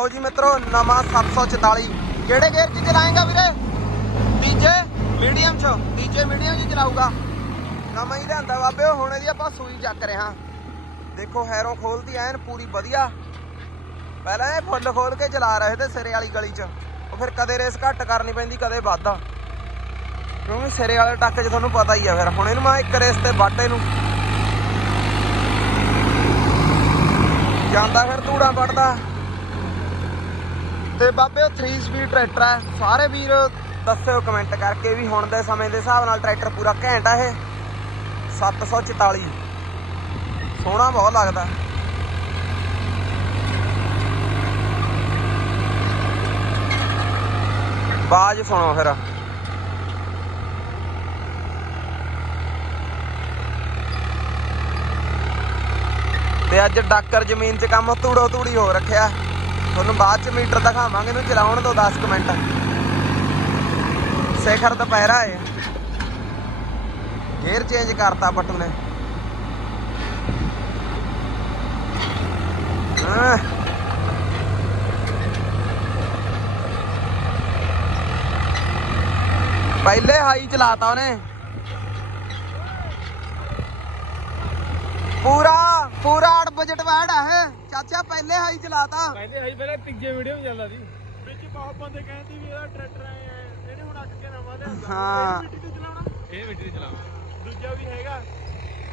ਲਓ ਜੀ ਮਿੱਤਰੋ, ਨਵਾਂ 744 ਕਿਹੜੇ ਗੇਅਰ 'ਚ ਚਲਾਏਗਾ ਵੀਰੇ? ਤੀਜੇ ਮੀਡੀਅਮ 'ਚ। ਤੀਜੇ ਮੀਡੀਅਮ 'ਚ ਚਲਾਊਗਾ। ਨਵਾਂ ਹੀ ਲਿਆਂਦਾ ਬਾਬੇ, ਹੁਣ ਇਹਦੀ ਆਪਾਂ ਸੂਈ ਚੱਕ ਰਹੇ ਹਾਂ। ਦੇਖੋ, ਹੈਰੋਂ ਖੋਲਦੀ ਐਨ, ਪੂਰੀ ਵਧੀਆ। ਪਹਿਲਾਂ ਇਹ ਫੁੱਲ ਖੋਲ ਕੇ ਚਲਾ ਰਹੇ ਤੇ ਸਿਰੇ ਵਾਲੀ ਗਲੀ 'ਚ। ਉਹ ਫਿਰ ਕਦੇ ਰੇਸ ਘੱਟ ਕਰਨੀ ਪੈਂਦੀ, ਕਦੇ ਵੱਧਾ। ਕਿਉਂਕਿ ਸਿਰੇ ਵਾਲੇ ਟੱਕ 'ਚ ਤੁਹਾਨੂੰ ਪਤਾ ਹੀ ਆ ਫਿਰ। ਹੁਣ ਇਹਨੂੰ ਮੈਂ ਇੱਕ ਰੇਸ ਤੇ ਵੱਢ ਨੂੰ ਜਾਂਦਾ ਫਿਰ ਧੂੜਾ ਵੱਢਦਾ। ਤੇ ਬਾਬੇ, ਉਹ 3 ਸਪੀਡ ਟਰੈਕਟਰ ਹੈ ਸਾਰੇ ਵੀਰ ਦੱਸਿਓ ਕਮੈਂਟ ਕਰਕੇ ਵੀ ਹੁਣ ਦੇ ਸਮੇਂ ਦੇ ਹਿਸਾਬ ਨਾਲ ਟਰੈਕਟਰ ਪੂਰਾ ਘੈਂਟ ਆ ਇਹ। 744 ਸੋਹਣਾ ਬਹੁਤ ਲੱਗਦਾ। ਬਾਜ ਸੁਣੋ ਫਿਰ। ਤੇ ਅੱਜ ਡਾਕਰ ਜ਼ਮੀਨ 'ਚ ਕੰਮ ਧੂੜੋ ਧੂੜੀ ਹੋ ਰੱਖਿਆ। ਤੁਹਾਨੂੰ ਬਾਅਦ 'ਚ ਮੀਟਰ ਦਿਖਾਵਾਂਗੇ, ਇਹਨੂੰ ਚਲਾਉਣ ਤੋਂ 10 ਮਿੰਟ। ਸਿਖਰ ਦੁਪਹਿਰਾ ਏ। ਗੇਅਰ ਚੇਂਜ ਕਰਤਾ ਪੱਟੂ ਨੇ। ਪਹਿਲੇ ਹਾਈ ਚਲਾਤਾ ਉਹਨੇ। ਪੂਰਾ ਪੂਰਾ ਬਜਟ ਵਾੜ ਆ ਚਾਚਾ ਪਹਿਲੇ ਹਾਈ ਚਲਾਤਾ। ਕਹਿੰਦੇ ਅਸੀਂ ਪਹਿਲਾਂ ਤੀਜੇ ਵੀਡੀਓ ਵਿੱਚ ਚੱਲਦਾ ਸੀ। ਵਿੱਚ ਬਹੁਤ ਬੰਦੇ ਕਹਿੰਦੇ ਵੀ ਇਹਦਾ ਟਰੈਕਟਰ ਆਏ ਇਹਨੇ ਹੁਣ ਅੱਗ ਕੇ ਨਵਾਂ ਲਿਆਂਦਾ। ਹਾਂ। ਮਿੱਟੀ ਤੇ ਚਲਾਉਣਾ? ਇਹ ਮਿੱਟੀ ਤੇ ਚਲਾਉਣਾ। ਦੂਜਾ ਵੀ ਹੈਗਾ।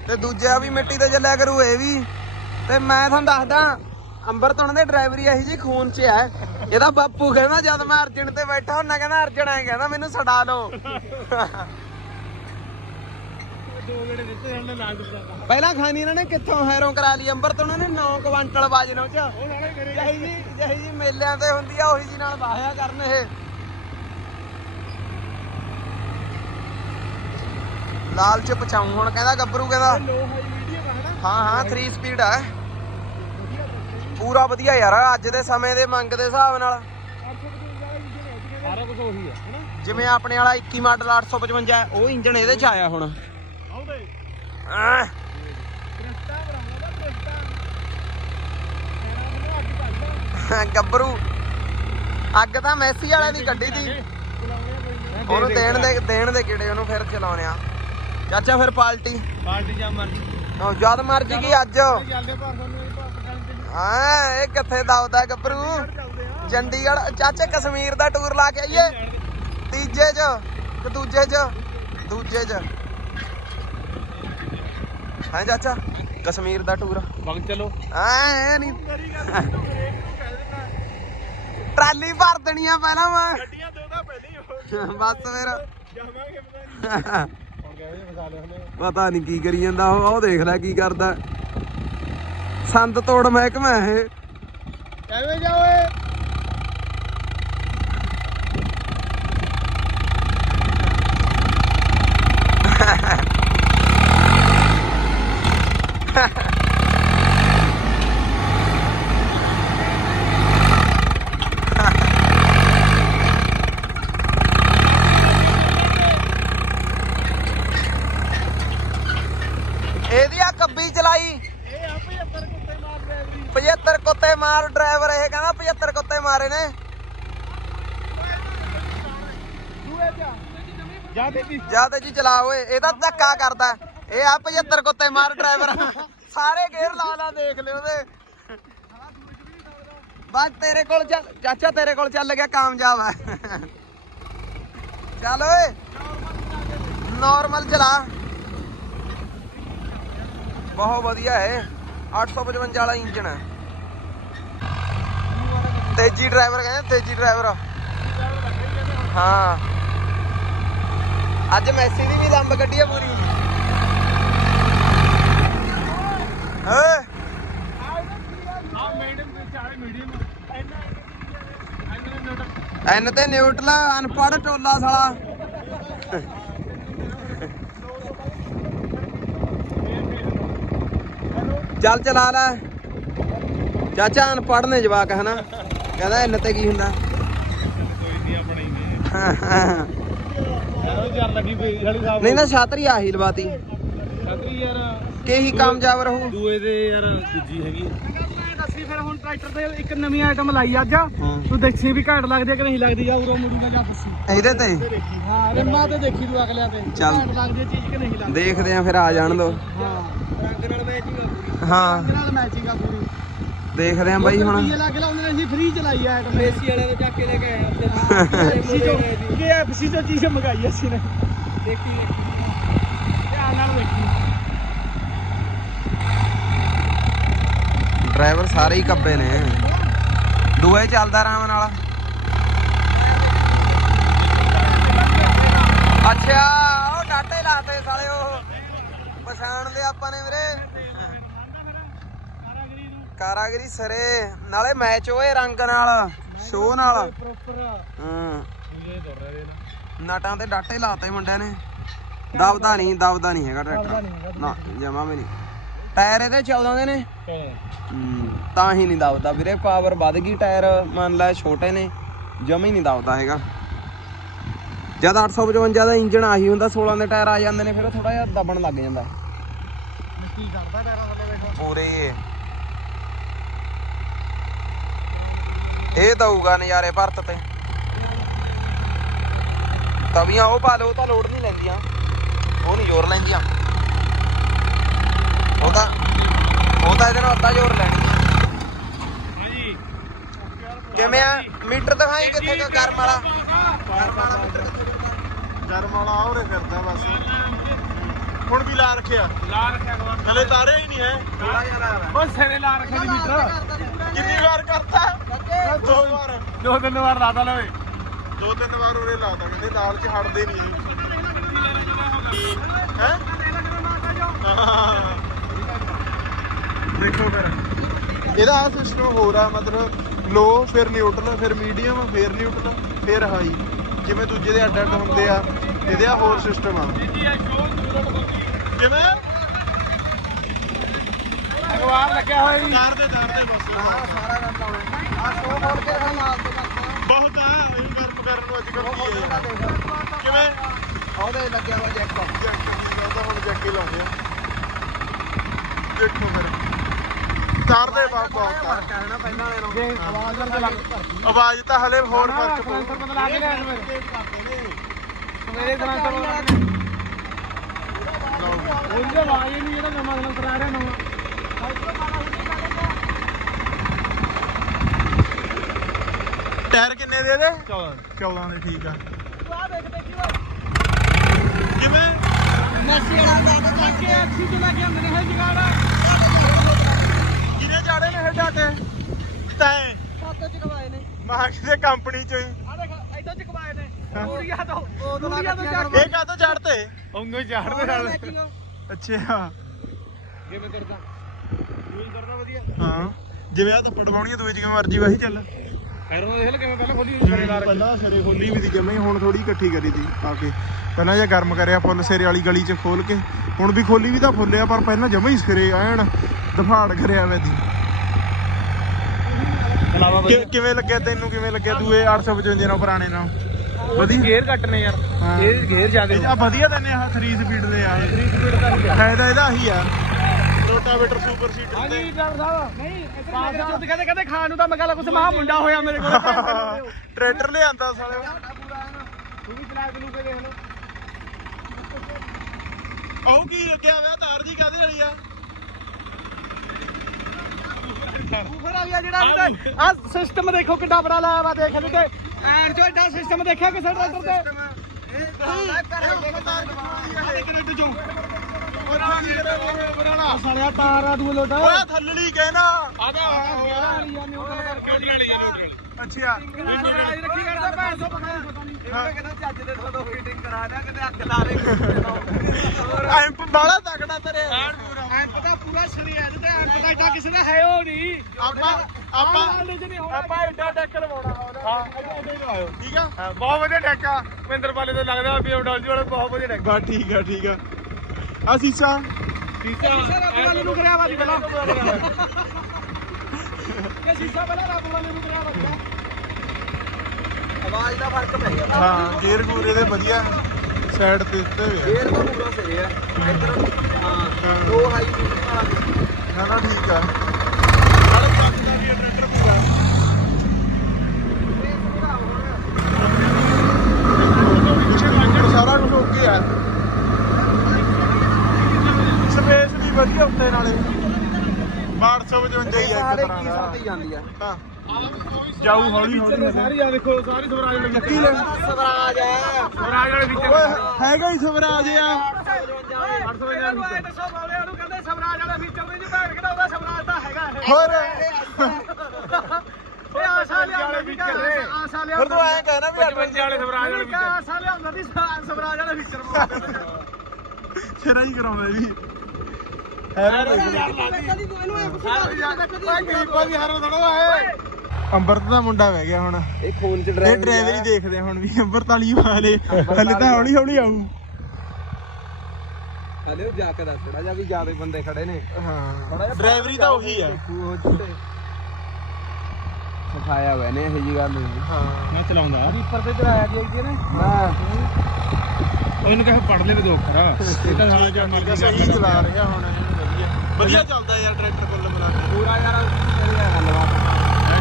ਤੇ ਦੂਜਾ ਵੀ ਮਿੱਟੀ ਤੇ ਚੱਲਿਆ ਕਰੂ ਇਹ ਵੀ। ਤੇ ਮੈਂ ਤੁਹਾਨੂੰ ਦੱਸਦਾ ਅੰਬਰਤੁਣ ਦੇ ਡਰਾਈਵਰੀ ਇਹੀ ਜੀ ਖੂਨ 'ਚ ਹੈ ਇਹਦਾ ਬਾਪੂ ਕਹਿੰਦਾ ਜਦ ਮੈਂ ਅਰਜਨ ਤੇ ਬੈਠਾ ਹੁੰਨਾ ਕਹਿੰਦਾ ਅਰਜਨ ਐ ਕਹਿੰਦਾ ਮੈਨੂੰ ਛਡਾ ਲਓ ਦੋ ਗੇੜੇ ਦਿੱਤੇ ਹਨ ਨਾਲ ਦਿੱਤਾ ਪਹਿਲਾਂ ਖਾਨੀ ਇਹਨਾਂ ਨੇ ਕਿੱਥੋਂ ਹੈਰੋਂ ਕਰਾ ਲਈ ਅੰਬਰਤੁਣ ਨੇ 9 ਕੁਆਂਟਲ ਬਾਜਨ ਉਹ ਚ। ਉਹ ਨਾਲੇ ਕਰੇ ਜਹੀ ਜੀ ਜਹੀ ਜੀ ਮੇਲਿਆਂ ਤੇ ਹੁੰਦੀ ਆ ਉਹੀ ਜੀ ਨਾਲ ਵਾਹਿਆ ਕਰਨ ਇਹ। ਲਾਲ ਚ ਪਛਾਉ ਹੁਣ ਕਹਿੰਦਾ ਗੱਭਰੂ ਕਹਿੰਦਾ। ਹਾਂ ਹਾਂ 3 ਸਪੀਡ ਆ। ਪੂਰਾ ਵਧੀਆ ਯਾਰ ਅੱਜ ਦੇ ਸਮੇਂ ਦੇ ਮੰਗ ਦੇ ਹਿਸਾਬ ਨਾਲ। 855 ਵਾਲਾ ਇੰਜਨ ਹੈ ਜੀ ਸਾਰਾ ਕੁਝ ਉਹੀ ਜਿਵੇਂ ਆਪਣੇ ਵਾਲਾ 21 ਮਾਡਲ 855 ਹੈ, ਉਹ ਇੰਜਨ ਇਹਦੇ ਚ ਆਇਆ ਹੁਣ। ਆਹ, ਕ੍ਰਿਸਟਾ ਬਰਾਉਣਾ ਦਾ ਕ੍ਰਿਸਟਾ ਇਹਨਾਂ ਨੂੰ ਅੱਗ ਕੱਢਦਾ ਗੱਭਰੂ। ਅੱਗ ਤਾਂ ਮੈਸੀ ਵਾਲੇ ਦੀ ਕੱਢੀ ਨਹੀਂ ਉਹਨੂੰ ਦੇਣ ਦੇ ਦੇਣ ਦੇ ਕਿਹੜੇ ਉਹਨੂੰ ਫਿਰ ਚਲਾਉਣੇ ਆ। ਚਾਚਾ ਫਿਰ ਪਾਲਟੀ। ਪਾਰਟੀ ਜਾਂ ਮਰਜ਼ੀ। ਉਹ ਜਦ ਮਰਜ਼ੀ ਕੀ ਅੱਜ। ਹਾਂ ਇਹ ਕਿੱਥੇ ਦਵਦਾ ਗੱਭਰੂ? ਚੰਡੀਗੜ੍ਹ ਚਾਚੇ ਕਸ਼ਮੀਰ ਦਾ ਟੂਰ ਲਾ ਕੇ ਆਈਏ। ਤੀਜੇ ਚ ਕਿ ਦੂਜੇ ਚ ਦੂਜੇ ਚ। ਹਾਂ ਚਾਚਾ ਕਸ਼ਮੀਰ ਦਾ ਟੂਰ ਵਗ ਚਲੋ। ਐ ਨਹੀਂ। ਟਰਾਲੀ ਭਰ ਦੇਣੀ ਆ ਪਹਿਲਾਂ ਮੈਂ। ਗੱਡੀਆਂ ਦੋ ਦਾ ਪਹਿਲੇ ਬਸ ਫਿਰ। ਜਾਵਾਂਗੇ ਪਤਾ ਨਹੀਂ। ਪਤਾ ਕੀ ਕਰੀ ਜਾਂਦਾ ਉਹ ਉਹ ਦੇਖ ਲੈ ਕੀ ਕਰਦਾ। ਸੰਦ ਤੋੜ ਮਹਿਕਮਾ ਇਹ। ਕਿਵੇਂ ਇਹਦੀ ਆ ਕੱਬੀ ਚਲਾਈ ਇਹ ਆ 75 ਕੁੱਤੇ ਮਾਰ ਡਰਾਈਵਰੀ 75 ਕੁੱਤੇ ਡਰਾਈਵਰ ਇਹ ਕਹਿੰਦਾ 75 ਕੁੱਤੇ ਮਾਰੇ ਨੇ। ਦੂਏ ਜਾ। ਚਲਾ ਓਏ ਇਹ ਤਾਂ ਧੱਕਾ ਕਰਦਾ। ਇਹ ਆ 75 ਕੁੱਤੇ ਮਾਰ ਡਰਾਈਵਰ ਸਾਰੇ ਗੇਅਰ ਲਾ ਲਾ ਦੇਖ ਲਿਓ ਉਹਦੇ। ਬਸ ਤੇਰੇ ਕੋਲ ਚੱਲ ਚਾਚਾ ਤੇਰੇ ਕੋਲ ਚੱਲ ਗਿਆ ਕਾਮਯਾਬ ਹੈ ਚੱਲ ਓਏ। ਨਾਰਮਲ ਚਲਾ। ਬਹੁਤ ਵਧੀਆ ਹੈ 855 ਵਾਲਾ ਇੰਜਨ ਹੈ ਤੇਜੀ ਡਰਾਈਵਰ ਕਹਿੰਦੇ ਤੇਜੀ ਡਰਾਈਵਰ ਹਾਂ। ਅੱਜ ਮੈਸੀ ਦੀ ਵੀ ਦੰਬ ਕੱਢੀ ਆ ਪੂਰੀ। ਏ ਤੇ ਚਾਲੇ ਐਨ ਤੇ ਨਿਊਟਰਲ ਅਨਪੜ ਟੋਲਾ ਸਾਲਾ। ਚੱਲ ਚਲਾ ਲੈ। ਚਾਚਾ ਅਨਪੜ ਨੇ ਜਵਾਕ, ਹਨਾ? ਕਹਿੰਦਾ ਐਨ ਤੇ ਕੀ ਹੁੰਦਾ? ਕੋਈ ਨਹੀਂ ਆਪਣਾ ਹੀ। ਨੇ ਉਹ ਚੱਲ ਲੱਗੀ ਪਈ ਸਾਡੀ ਸਾਹਿਬ। ਨਹੀਂ ਨਾ ਛਾਤਰੀ ਆਹੀ ਲਵਾਤੀ। ਛਤਰੀ ਯਾਰ। ਕਿ ਹੀ ਕਾਮਯਾਬ ਰਹੂ। ਦੂਏ ਦੇ ਯਾਰ ਦੂਜੀ ਹੈਗੀ। ਅਸੀਂ ਫਿਰ ਹੁਣ ਟਰੈਕਟਰ ਤੇ ਇੱਕ ਨਵੀਂ ਆਈਟਮ ਲਾਈ ਅੱਜ। ਤੂੰ ਦੇਖੀ ਵੀ ਘੈਂਟ ਲੱਗਦੀ ਆ ਕਿ ਨਹੀਂ ਲੱਗਦੀ ਆ ਉਰੋ ਮੁੜੂਗਾ ਜਾਂ ਦੱਸੀ ਇਹਦੇ ਤੇ। ਹਾਂ ਰਿੰਮਾ ਤੇ ਦੇਖੀ ਤੂੰ ਅਗਲਿਆਂ ਤੇ। ਚੱਲ। ਲੱਗਦੀ ਚੀਜ਼ ਕਿ ਨਹੀਂ ਲੱਗਦੀ। ਦੇਖਦੇ ਆ ਫਿਰ ਆ ਜਾਣ ਦੋ। ਹਾਂ ਰੰਗ ਨਾਲ ਮੈਚਿੰਗ ਆ ਪੂਰੀ। ਹਾਂ। ਰੰਗ ਨਾਲ ਮੈਚਿੰਗ ਆ ਪੂਰੀ। ਦੇਖਦੇ ਆ ਬਾਈ ਹੁਣ। ਇਹ ਲੱਗ ਲਾਉਂਦੇ ਨੇ ਅਸੀਂ ਫ੍ਰੀ ਚਲਾਈ ਆ ਆਈਟਮ ਏਸੀ ਵਾਲੇ ਤੋਂ ਚੱਕ ਕੇ ਲੈ ਕੇ ਆਏ ਐਫਸੀ ਤੋਂ ਇਹ ਐਫਸੀ ਤੋਂ ਚੀਜ਼ ਮੰਗਾਈ ਅਸੀਂ ਨੇ। ਦੇਖੀ ਧਿਆਨ ਨਾਲ ਦੇਖੀ ਡਰਾਈਵਰ ਸਾਰੇ ਹੀ ਕੱਬੇ ਨੇ। ਦੂਏ ਚੱਲਦਾ ਆਰਾਮ ਨਾਲ। ਅੱਛਾ ਉਹ ਡਾਟੇ ਲਾਤੇ ਸਾਲੇ ਉਹ ਪਛਾਣ ਲਿਆ ਆਪਾਂ ਨੇ ਵੀਰੇ। ਕਾਰਾਗਰੀ ਸਰੇ ਨਾਲੇ ਮੈਚ ਹੋਏ ਰੰਗ ਨਾਲ ਸ਼ੋ ਨਾਲ। ਪ੍ਰੋਪਰ ਹੂੰ। ਨਟਾਂ ਤੇ ਡਾਟੇ ਲਾਤੇ ਮੁੰਡਿਆਂ ਨੇ। ਦਬਦਾ ਨਹੀਂ ਦਬਦਾ ਨਹੀਂ ਹੈਗਾ ਟਰੈਕਟਰ। ਨਾ ਜਮਾ ਵੀ ਨਹੀਂ। ਟਾਇਰ ਇਹਦੇ 14 ਦੇ ਨੇ। ਹੂੰ, ਤਾਂ ਹੀ ਨਹੀਂ ਦਬਦਾ ਵੀਰੇ ਪਾਵਰ ਵੱਧ ਗਈ ਟਾਇਰ ਮੰਨ ਲੈ ਛੋਟੇ ਨੇ ਜਮਾ ਹੀ ਨਹੀਂ ਦਬਦਾ ਹੈਗਾ। ਜਦ 855 ਦਾ ਇੰਜਨ ਆਹੀ ਹੁੰਦਾ 16 ਦੇ ਟਾਇਰ ਆ ਜਾਂਦੇ ਨੇ ਫਿਰ ਥੋੜਾ ਜਿਹਾ ਦਬਣ ਲੱਗ ਜਾਂਦਾ। ਕੀ ਕਰਦਾ ਟਾਇਰਾਂ ਥੱਲੇ ਬੈਠਾ? ਪੂਰੇ ਇਹ ਦਊਗਾ ਨਜ਼ਾਰੇ ਭਰਤ ਤੇ। ਤਵੀਆਂ ਉਹ ਪਾ ਲਓ ਤਾਂ ਲੋਡ ਨਹੀਂ ਲੈਂਦੀਆਂ। ਉਹ ਨਹੀਂ ਜ਼ੋਰ ਲੈਂਦੀਆਂ। ਉਹ ਤਾਂ ਉਹ ਤਾਂ ਇਹਦੇ ਨਾਲ ਅੱਧਾ ਜ਼ੋਰ ਹਾਂਜੀ। ਕਿਵੇਂ ਆ? ਮੀਟਰ ਦਿਖਾਈ ਕਿੱਥੇ ਕੁ ਗਰਮ ਵਾਲਾ? ਗਰਮ ਵਾਲਾ ਮੀਟਰ ਗਰਮ ਵਾਲਾ? ਆਉਰੇ ਫਿਰਦਾ ਬਸ। ਹੁਣ ਵੀ ਲਾ ਰੱਖਿਆ। ਲਾ ਰੱਖਿਆ ਹਲੇ ਤਾਰੇ ਹੀ ਨਹੀਂ ਹੈ। ਉਹ ਸਿਰੇ ਲਾ ਰੱਖਿਆ ਜੀ ਮੀਟਰ। ਕਿੰਨੀ ਵਾਰ ਕਰਤਾ? ਦੋ ਵਾਰ ਦੋ ਤਿੰਨ ਵਾਰ ਲਾਦਾ ਲਵੇ ਦੋ ਤਿੰਨ ਵਾਰ ਉਰੇ ਲਾਤਾ ਕਹਿੰਦੇ ਨਾਲ ਚ ਹਟਦੇ ਨਹੀਂ ਹੈ? ਦੇਖੋ ਫਿਰ। ਇਹਦਾ ਆ ਸਿਸਟਮ ਹੋਰ ਆ ਮਤਲਬ ਲੋ ਫਿਰ ਨਿਊਟਰਲ ਫਿਰ ਮੀਡੀਅਮ ਫਿਰ ਨਿਊਟਰਲ ਫਿਰ ਹਾਈ ਜਿਵੇਂ ਦੂਜੇ ਦੇ ਅੱਡ ਅੱਡ ਹੁੰਦੇ ਆ ਇਹਦੇ ਆ ਹੋਰ ਸਿਸਟਮ ਆ। ਕਿਵੇਂ? ਅਖਬਾਰ ਲੱਗਿਆ ਹੋਇਆ ਜੀ। ਤਾਰ ਦੇ ਤਾਰ ਦੇ ਬਸ। ਹਾਂ ਸਾਰਾ ਕੰਮ ਲਾਉਣਾ ਕੇ ਬਹੁਤ ਆ ਇਹ ਗਰਮ ਕਰਨ ਨੂੰ ਅੱਜ ਕੱਲ੍ਹ ਕੀ ਹੈ। ਕਿਵੇਂ? ਉਹਦੇ ਲੱਗਿਆ ਵਾ ਜੈਕ ਉਹਦਾ ਹੁਣ ਜੱਕ ਹੀ ਲਾਉਂਦੇ ਆ। ਦੇਖੋ ਫਿਰ। ਤਾਰ ਦੇ ਬਾਪ ਬਹੁਤ ਆ। ਨਾ? ਪਹਿਲਾਂ ਵਾਲੇ ਨਾਲੋਂ ਜੇ ਆਵਾਜ਼ ਨਾਲ ਲੱਗ ਆਵਾਜ਼ ਤਾਂ ਹਲੇ ਹੋਰ ਫ਼ਰਕ ਪਊ। ਬਦਲਾ ਕੇ ਲੈਣ ਮੇਰੇ ਮੇਰੇ ਸਲੈਂਸਰ ਬਦਲਾ ਉਹਦੀ ਆਵਾਜ਼ ਹੀ ਨਹੀਂ ਜਿਹੜਾ ਨਵਾਂ ਸਲੈਂਸਰ ਆ ਰਿਹਾ ਨਵਾਂ ਟਾਇਰ ਕਿੰਨੇ ਦੇ ਇਹਦੇ? 14 ਦੇ। ਠੀਕ ਆ। ਕਿਵੇਂ? ਮੈਸੀ ਵਾਲਾ ਦਾ ਚੱਕ ਕੇ ਅੱਛੀ ਤੋਂ ਲੈ ਕੇ ਆਉਂਦੇ ਨੇ ਇਹ ਜਗਾੜਾ ਕਿਹਨੇ ਚਾੜੇ ਨੇ ਇਹ ਡਾਟੇ? ਤੈਂ। ਸਾਤੋਂ ਚਕਵਾਏ ਨੇ। ਮਾਂ ਕਿਸੇ ਕੰਪਨੀ ਚ ਹੀ। ਆ ਦੇਖ ਇਦਾਂ ਚਕਵਾਏ ਨੇ। ਪੂਰੀਆ ਤੋਂ ਉਹ ਤੋਂ ਪੂਰੀਆ ਤੋਂ ਚੱਕ ਇਹ ਕਾਹਤੋਂ ਚੜਤੇ ਉਹਨੂੰ ਝਾੜਦੇ ਨਾਲ। ਅੱਛਾ। ਕਿਵੇਂ ਕਰਦਾ। ਯੂਜ਼ ਕਰਨਾ ਵਧੀਆ। ਹਾਂ। ਜਿਵੇਂ ਆ ਤਾਂ ਦੂਏ ਚ ਕਿਵੇਂ ਮਰਜ਼ੀ ਵਾਹੀ ਚੱਲ। ਦੇਖ ਲੈ ਕਿਵੇਂ ਪਹਿਲਾਂ ਖੋਲੀ ਯੂਜ਼ ਕਰੇ ਲਾ ਰੱਖੀ ਪਹਿਲਾਂ ਸਿਰੇ ਖੋਲੀ ਵੀ ਦੀ ਜਮੇ ਹੁਣ ਥੋੜੀ ਇਕੱਠੀ ਕਰੀ ਤੀ ਆ ਕੇ। ਪਹਿਲਾਂ ਜੇ ਗਰਮ ਕਰਿਆ ਫੁੱਲ ਸਿਰੇ ਵਾਲੀ ਗਲੀ ਚ ਖੋਲ ਕੇ ਹੁਣ ਵੀ ਖੋਲੀ ਵੀ ਤਾਂ ਫੁੱਲਿਆ ਪਰ ਪਹਿਲਾਂ ਜਮੇ ਹੀ ਸਿਰੇ ਐਨ ਦਫਾੜ ਕਰਿਆ ਮੈਂ ਦੀ ਕਿ- ਕਿਵੇਂ ਲੱਗਿਆ ਤੈਨੂੰ ਕਿਵੇਂ ਲੱਗਿਆ ਦੂਏ 855 ਨਾਲ ਪੁਰਾਣੇ ਨਾਲ? ਵਧੀਆ? ਗੇਅਰ ਕੱਟ ਨੇ ਯਾਰ। ਹਾਂ। ਇਹ ਗੇਅਰ ਜ਼ਿਆਦੇ ਆ ਵਧੀਆ ਤਾਂ ਨੇ ਆ 3 ਸਪੀਡ ਦੇ ਆ 3 ਸਪੀਡ ਦਾ ਹੀ ਫਾਇਦਾ ਇਹਦਾ ਆਹੀ ਆ। ਰੋਟਾਵੇਟਰ ਸੁਪਰ ਹਾਂਜੀ ਤੇ ਡਰਾਈਵਰ ਸਾਹਿਬ। ਨਹੀਂ ਪਾਸ ਕਹਿੰਦੇ ਕਹਿੰਦੇ ਖਾਣ ਨੂੰ ਤਾਂ ਮੈਂ ਕਹਿੰਦਾ ਕੁਛ ਮਹਾ ਮੁੰਡਾ ਹੋਇਆ ਮੇਰੇ ਕੋਲ। ਟਰੈਕਟਰ ਲਿਆਂਦਾ ਸਾਲੇ ਤੂੰ ਵੀ ਚਲਾ ਕੇ ਲੂ ਕੇ ਦੇਖ ਲਓ। ਆਹ ਕੀ ਲੱਗਿਆ ਹੋਇਆ ਤਾਰ ਜੀ ਕਾਦੇ ਵਾਲੀ ਆ? ਫਿਰ ਆ ਗਿਆ ਜਿਹੜਾ ਆ ਸਿਸਟਮ ਦੇਖੋ ਕਿੱਡਾ ਬੜਾ ਲਾਇਆ ਵਾ ਦੇਖ ਲਈ ਤੇ ਐਨ ਜੋ ਐਡਾ ਸਿਸਟਮ ਦੇਖਿਆ ਕਿਸੇ ਟਰੈਕਟਰ ਤੇ? ਸਾਲਿਆ ਤਾਰ ਆ ਦੂ ਲੋਟਾ ਓਏ ਥੱਲੜੀ ਕਹਿਣਾ ਅੱਛਾ ਰੱਖੀ ਕਰਦਾ ਭੈਣ ਤੋਂ ਪਤਾ ਨਹੀਂ ਕਹਿੰਦਾ ਚੱਜ ਦੇ ਤੋਂ ਫਿਟਿੰਗ ਕਰਾ ਲਿਆ ਕਿਤੇ ਅੱਗ ਲਾ ਰਹੇ ਐਂਪ ਬਾਲਾ ਤਕੜਾ ਤੇਰੇ ਐਂ ਪਤਾ ਪੂਰਾ ਸਰੀਰ ਤੇ ਐਂ ਇੱਡਾ ਕਿਸੇ ਦਾ ਹੈ ਉਹ ਨਹੀਂ ਆਪਾਂ ਆਪਾਂ ਆਪਾਂ ਐਡਾ ਡੈਕ ਲਵਾਉਣਾ ਹਾਂ ਠੀਕ ਆ ਬਹੁਤ ਵਧੀਆ ਡੈਕ ਆ ਮਹਿੰਦਰ ਵਾਲੇ ਤੋਂ ਲੱਗਦਾ BMW ਵਾਲਾ ਬਹੁਤ ਵਧੀਆ ਟੈਕ ਬਾ ਠੀਕ ਆ ਠੀਕ ਆ। ਆ ਸੀਸਾ। ਸ਼ੀਸ਼ਾ ਰੱਬ ਵਾਲੇ ਨੂੰ ਕਰਿਆ ਵਾ ਜੀ ਪਹਿਲਾਂ। ਕਿ ਸ਼ੀਸ਼ਾ ਪਹਿਲਾਂ ਰੱਬ ਵਾਲੇ ਨੂੰ ਕਰਿਆ ਵਾ ਆਵਾਜ਼ ਦਾ ਫ਼ਰਕ ਪੈ ਗਿਆ। ਹਾਂ ਗੇਅਰ ਗੂਰ ਇਹਦੇ ਵਧੀਆ ਸਾਈਡ ਤੇ ਦਿੱਤੇ ਹੋਏ ਆ। ਫੇਰ ਤੋਂ ਪੂਰਾ ਸਹੀ ਹੈ। ਇੱਧਰ ਹਾਂ ਦੋ ਹਾਈ ਨਾ ਨਾ ਠੀਕ ਆ। ਨਾਲੇ ਹੈਗੀ ਟਰੈਕਟਰ ਪੂਰਾ ਸਾਰਾ ਕੁਝ ਓਕੇ ਆ ਸਪੇਸ ਵੀ ਵਧੀਆ ਉੱਤੇ ਨਾਲੇ। 1255 ਹੀ ਆ ਸਾਰੇ ਇੱਕ ਕੀ ਤਰ੍ਹਾਂ ਸਰਦੀ ਜਾਂਦੀ ਆ। ਦਾ ਜਾਊ ਹੌਲੀ ਹੌਲੀ। ਸਾਰੀ ਆ ਦੇਖੋ ਸਾਰੀ ਸਵਰਾਜ ਵਾਲੀ ਚੱਕੀ ਲੈ। ਸਵਰਾਜ ਆ। ਸਵਰਾਜ ਵਾਲੇ ਵਿੱਚ ਓਏ ਹੈਗਾ ਹੀ ਸਵਰਾਜ ਆ। 855 ਵਿੱਚ ਦੱਸੋ ਬਾਲਿਆਂ ਨੂੰ ਕਹਿੰਦੇ ਸਵਰਾਜ ਵਾਲਾ ਫੀਚਰ ਦੇ ਜੀ ਭੈਣ ਕਿਹੜਾ ਉਹਦਾ ਸਵਰਾਜ ਤਾਂ ਹੈਗਾ ਇਹ ਹੋਰ ਇਹ ਆਸਾ ਲਿਆਉਂਦਾ ਵੀ ਆਸਾ ਲਿਆਉਂਦਾ ਫਿਰ ਤੂੰ ਐਂ ਕਹਿਣਾ ਵੀ 55 ਵਾਲੇ ਸਵਰਾਜ ਵਾਲੇ ਵਿੱਚ ਆਸਾ ਲਿਆਉਂਦਾ ਦੀ ਸਵਰਾਜ ਵਾਲਾ ਫੀਚਰ ਬਣਾਉਂਦੇ ਛੇਰਾ ਹੀ ਕਰਾਉਂਦਾ ਵੀ ਹੈ ਹੈ ਅੰਬਰਤ ਦਾ ਮੁੰਡਾ ਬਹਿ ਗਿਆ ਹੁਣ। ਇਹ ਖੂਨ ਚ ਇਹ ਡਰਾਈਵਰੀ ਦੇਖਦੇ ਆ ਹੁਣ ਵੀ ਅੰਬਰਤ ਵਾਲੀ। ਵਾਲੇ ਹਲੇ ਤਾਂ ਹੌਲੀ ਹੌਲੀ ਆਊ। ਹਲੇ ਉਹ ਜਾ ਕੇ ਦੱਸ ਥੋੜਾ ਜਿਹਾ ਵੀ ਜਿਆਦੇ ਬੰਦੇ ਖੜੇ ਨੇ। ਹਾਂ ਡਰਾਈਵਰੀ ਤਾਂ ਉਹੀ ਆ। ਸਿਖਾਇਆ ਹੋਇਆ ਨੇ ਇਹੋ ਜੀ ਗੱਲ। ਨਹੀਂ ਹਾਂ। ਮੈਂ ਚਲਾਉਂਦਾ। ਰੀਪਰ ਤੇ ਚਲਾਇਆ ਜੀ ਨੇ। ਹਾਂ। ਉਹ ਇਹਨੂੰ ਕਹੇ ਪੜ ਲੈ ਦੋ ਅੱਖਰ। ਇਹ ਤਾਂ ਸਾਲਾ ਜੋ ਮੈਂ ਕਿਹਾ ਸਹੀ ਚਲਾ ਰਿਹਾ ਹੁਣ। ਵਧੀਆ ਵਧੀਆ ਚੱਲਦਾ ਯਾਰ ਟਰੈਕਟਰ ਕੋਲ ਬਣਾ ਕੇ। ਪੂਰਾ ਯਾਰ ਗੱਲਬਾਤ।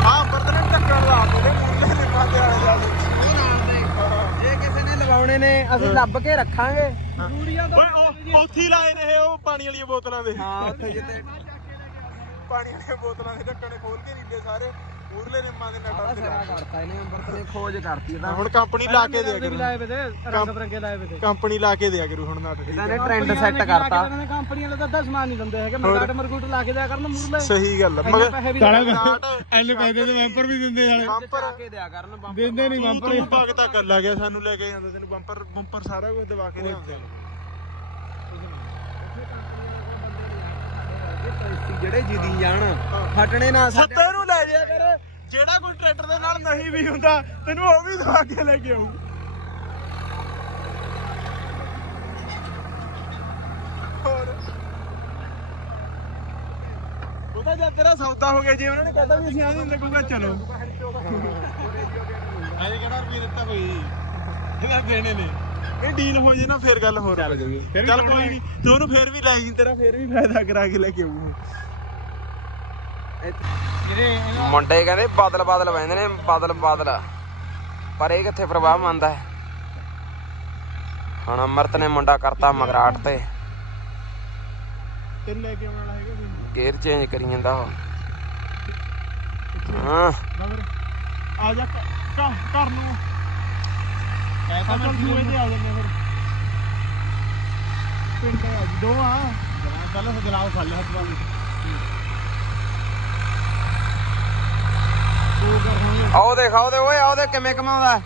ਹਾਂ ਦੇ ਮੁੰਡੇ ਪਾਦੇ ਵਾਲੇ ਜਾ ਜੇ ਕਿਸੇ ਨੇ ਲਵਾਉਣੇ ਨੇ ਅਸੀਂ ਲੱਭ ਕੇ ਰੱਖਾਂਗੇ। ਓਏ ਉਹ ਉੱਥੇ ਹੀ ਲਾਏ ਰਹੇ ਉਹ ਪਾਣੀ ਵਾਲੀਆਂ ਬੋਤਲਾਂ ਦੇ। ਹਾਂ ਉੱਥੇ ਜਿੱਤੇ ਪਾਣੀ ਵਾਲੀਆਂ ਬੋਤਲਾਂ ਦੇ ਢੱਕਣੇ ਖੋਲ ਕੇ ਸਾਰੇ। ਉਰਲੇ ਨਿੰਮਾਂ ਦੇ ਨਟਾਂ ਤੇ ਸਿਰਾ ਕਰਤਾ ਇਹਨੇ ਅੰਬਰਤ ਨੇ ਖੋਜ ਕਰਤੀ ਇਹਦਾ ਹੁਣ ਕੰਪਨੀ ਲਾ ਕੇ ਦਿਆ ਕਰੂ। ਲਾਏ ਵੇ ਤੇ ਰੰਗ ਬਰੰਗੇ ਲਾਏ ਵੇ ਤੇ। ਕੰਪਨੀ ਲਾ ਕੇ ਦਿਆ ਕਰੂ ਹੁਣ ਨਟ ਠੀਕ ਇਹਨਾਂ ਟ੍ਰੈਂਡ ਸੈੱਟ ਕਰਤਾ। ਕੰਪਨੀ ਵਾਲੇ ਤਾਂ ਸਮਾਨ ਨਹੀਂ ਦਿੰਦੇ ਹੈਗੇ। ਮਰਗਾਟ ਮਰਗੂਟ ਲਾ ਕੇ ਦਿਆ ਕਰਨ ਮੂਰਲੇ। ਸਹੀ ਗੱਲ ਮਗਰ ਐਨੇ ਪੈਸੇ ਤੇ ਬੰਪਰ ਵੀ ਦਿੰਦੇ ਨਾਲੇ ਲਾ ਕੇ ਦਿਆ ਕਰਨ ਬੰਬ ਦਿੰਦੇ ਨਹੀਂ ਬੰਪਰ ਤੂੰ ਪੱਗ ਤੱਕ ਲਾ ਗਿਆ ਸਾਨੂੰ ਲੈ ਕੇ ਜਾਂਦਾ ਤੈਨੂੰ। ਬੰਪਰ ਬੰਪਰ ਸਾਰਾ ਕੁਝ ਦਵਾ ਕੇ ਲਿਆਉਂਦੇ। ਜਿਹੜੇ ਜਿੱਦੀ ਜਾਣ ਹਟਣੇ ਨਾ ਸਾਡੇ ਸੱਤੇ ਨੂੰ ਲੈ ਜਾਇਆ ਕਰ। ਜਿਹੜਾ ਕੋਈ ਟਰੈਕਟਰ ਦੇ ਨਾਲ ਨਹੀਂ ਵੀ ਹੁੰਦਾ ਤੈਨੂੰ ਉਹ ਵੀ ਦਵਾ ਕੇ ਲੈ ਕੇ ਆਊ। ਹੋਰ। ਉਹਦਾ ਜਦ ਤੇਰਾ ਸੌਦਾ ਹੋ ਗਿਆ ਜੀ ਉਹਨਾਂ ਨੇ ਕਹਿੰਦਾ ਵੀ ਅਸੀਂ ਆਹ ਨਹੀਂ ਲੱਗੂਗਾ ਚਲੋ। ਅਜੇ ਕਿਹੜਾ ਰੁਪਏ ਦਿੱਤਾ ਕੋਈ? ਇਹਦਾ ਦੇਣੇ ਨੇ। ਇਹ ਡੀਲ ਹੋ ਜੇ ਨਾ ਫੇਰ ਗੱਲ ਹੋਰ ਚੱਲ ਚੱਲ ਕੋਈ ਨਹੀਂ ਤੂੰ ਉਹਨੂੰ ਫੇਰ ਵੀ ਲੈ ਜੀ ਤੇਰਾ ਫੇਰ ਵੀ ਫਾਇਦਾ ਕਰਾ ਕੇ ਲੈ ਕੇ ਆਊ ਮੁੰਡੇ ਕਹਿੰਦੇ ਬਾਦਲ ਬਾਦਲ ਵਹਿੰਦੇ ਨੇ ਬਾਦਲ ਬਾਦਲ। ਪਰ ਇਹ ਕਿੱਥੇ ਪ੍ਰਭਾਵ ਮੰਨਦਾ ਹੈ? ਹੁਣ ਅਮਰਤ ਨੇ ਮੁੰਡਾ ਕਰਤਾ ਮਗਰਾਟ ਤੇ। ਤੈਨੂੰ ਲੈ ਕੇ ਆਉਣ ਵਾਲਾ ਹੈਗਾ ਕੋਈ? ਗੇਅਰ ਚੇਂਜ ਕਰੀ ਜਾਂਦਾ ਉਹ। ਹਾਂ। ਆ ਜਾ ਘ- ਘ- ਘਰ ਨੂੰ। ਕਹਿੰਦਾ ਮੈਂ ਸੂਏ ਤੇ ਆ ਜਾਂਦੇ ਫਿਰ। ਪਿੰਡ ਆ ਜੀ ਦੋ ਆ। ਚੱਲ ਗਲਾਸ ਫੜ ਲੈ ਹੱਥ ਵਾਲੀ। ਦੋ ਕਰ ਹੋਣਗੇ ਆਓ ਦੇਖ ਆਓ ਦੇ ਓਏ ਆਓ ਦੇ ਕਿਵੇਂ ਕਮਾਉਂਦਾ।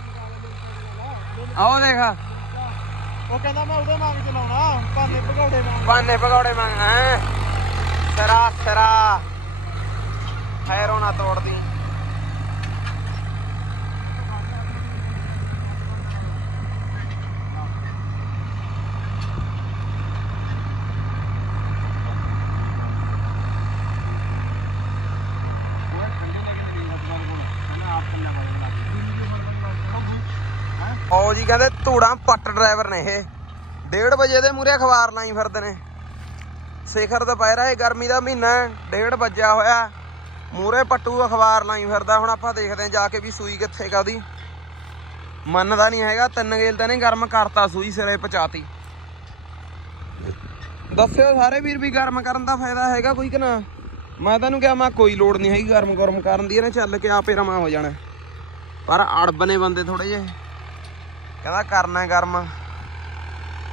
ਆਓ ਦੇਖ। ਉਹ ਕਹਿੰਦਾ ਮੈਂ ਉਹਦੇ ਮੰਗ ਚਲਾਉਣਾ ਭਾਨੇ ਭਗੌੜੇ ਮੰਗ ਪਾਨੇ ਪਕੌੜੇ ਮੰਗ ਹੈ? ਸਰਾ ਸਰਾ ਖੈਰੋਂ ਨਾ ਤੋੜਦੀ। ਉਹ ਜੀ ਕਹਿੰਦੇ ਧੂੜਾਂ ਪੱਟ ਡਰਾਈਵਰ ਨੇ ਇਹ। 1:30 ਵਜੇ ਦੇ ਮੂਰੇ ਅਖਬਾਰ ਲਾਈ ਫਿਰਦੇ ਨੇ। ਸਿਖਰ ਦੁਪਹਿਰਾ ਇਹ ਗਰਮੀ ਦਾ ਮਹੀਨਾ ਹੈ, ਡੇਢ ਵੱਜਿਆ ਹੋਇਆ। ਮੂਰੇ ਪੱਟੂ ਅਖਬਾਰ ਲਾਈ ਫਿਰਦਾ ਹੁਣ ਆਪਾਂ ਦੇਖਦੇ ਹਾਂ ਜਾ ਕੇ ਵੀ ਸੂਈ ਕਿੱਥੇ ਕਾ ਉਹਦੀ। ਮੰਨਦਾ ਨਹੀਂ ਹੈਗਾ ਤਿੰਨ ਗੇਲ ਤਾਂ ਨੇ ਗਰਮ ਕਰਤਾ ਸੂਈ ਸਿਰੇ ਪਚਾਤੀ ਦੱਸਿਓ ਸਾਰੇ ਵੀਰ ਵੀ ਗਰਮ ਕਰਨ ਦਾ ਫਾਇਦਾ ਹੈਗਾ ਕੋਈ ਕਿ ਨਾ? ਮੈਂ ਤੈਨੂੰ ਕਿਹਾ ਮੈਂ ਕੋਈ ਲੋੜ ਨਹੀਂ ਹੈਗੀ ਗਰਮ ਗਰਮ ਕਰਨ ਦੀ ਇਹਨੇ ਚੱਲ ਕੇ ਆਪੇ ਰਮਾ ਹੋ ਜਾਣਾ। ਪਰ ਅੜਬ ਨੇ ਬੰਦੇ ਥੋੜੇ ਜਿਹੇ। ਕਹਿੰਦਾ ਕਰਨਾ ਗਰਮ।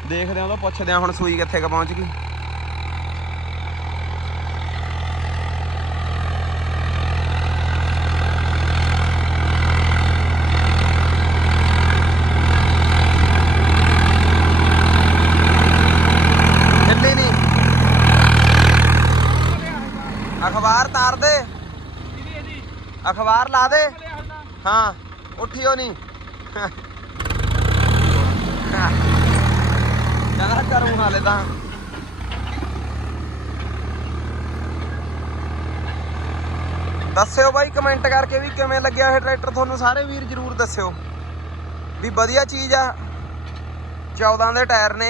ਦੇਖਦੇ ਆਂ ਤਾਂ ਪੁੱਛਦੇ ਆ ਹੁਣ ਸੂਈ ਕਿੱਥੇ ਕ ਪਹੁੰਚ ਗਈ। ਅਖਬਾਰ ਤਾਰ ਦੇ। ਅਖਬਾਰ ਲਾ ਦੇ। ਹਾਂ ਉੱਠਿਓ ਨਹੀਂ ਕਹਿੰਦਾ ਕਰੂੰ ਹਾਲੇ ਤਾਂ। ਦੱਸਿਓ ਬਾਈ ਕਮੈਂਟ ਕਰਕੇ ਵੀ ਕਿਵੇਂ ਲੱਗਿਆ ਇਹ ਟਰੈਕਟਰ ਤੁਹਾਨੂੰ ਸਾਰੇ ਵੀਰ ਜਰੂਰ ਦੱਸਿਓ ਵੀ ਵਧੀਆ ਚੀਜ਼ ਆ। 14 ਦੇ ਟਾਇਰ ਨੇ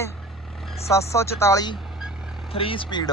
744 3 ਸਪੀਡ